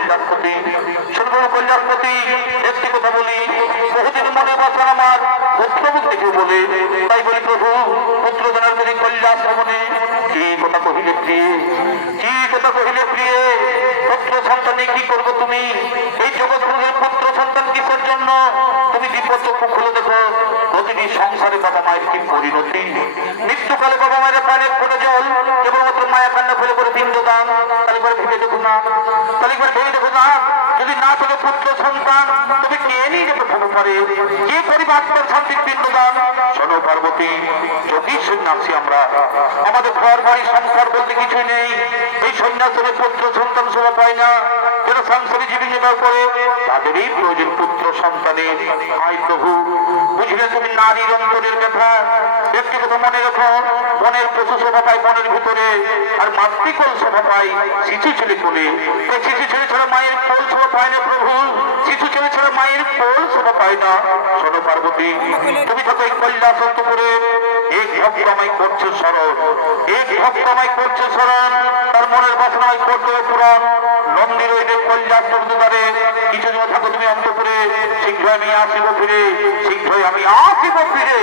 কল্যাণপতি, শুনবো কল্যাণপতি, একটি কথা বলি, বহুদিন মনে বাসা আমার পুত্রমুখ দেখে বলে, তাই বলি প্রভু পুত্রদানের প্রতি কল্যাণ ভ্রমণে কি কথা কহিলে প্রিয়ে, কি কথা কহিলে প্রিয়ে, পুত্র সন্তানে কি করবো তুমি? এই জগৎ পুত্র সন্তান কিসের জন্য? তুমি বিপদ চক্ষু খুলে দেখো, প্রতিটি সংসারে বাবা মায়ের কি পরিণতি। মৃত্যুকালে বাবা মায়ের প্রাণের ফোটে জল কেবলমাত্র মায়া কান্না ফেলে করে পিণ্ডদান। তাহলে করে ভেবে দেখো না, তাহলে করে ভেবে দেখো না, যদি না থাকে পুত্র সন্তান তুমি কে নিয়ে যেতে ভালো পারে? যে পরিবার তার শান্তির পিণ্ডদান। শোনো পার্বতী, যদি সন্ন্যাসী আমরা, আমাদের ঘর বাড়ি সংসার বলতে কিছুই নেই। এই সন্ন্যাসের পুত্র সন্তান শোভা পায় না। যারা সংসারী জীবন করে তাদেরই প্রয়োজন পুত্র সন্তানের। হাই প্রভু, বুঝলে তুমি নারীর অন্তরের ব্যাপার। একটি কথা মনে রেখো, বনের পশু শোভা পায় বনের ভিতরে, আর মাতৃকোল শোভা পায় শিশু ছেলে কোলে। এই শিশু ছেলে ছাড়া মায়ের কোল শোভা পায় না প্রভু, শিশু ছেলে ছাড়া মায়ের কোল শোভা পায় না। শোনো পার্বতী, তুমি থাকো এই কৈলাসন্তপুরে, এক ভক্ত আমায় করছে স্মরণ, এক ভক্ত আমায় করছে স্মরণ, তার মনের বাসনায় করতে পুরাণ। নন্দীর ওই কৈলাসন্তপুরে কিছুদিন থাকো তুমি অন্তপুরে, শীঘ্রই আমি আসিব ফিরে, শীঘ্রই আমি আসিব ফিরে।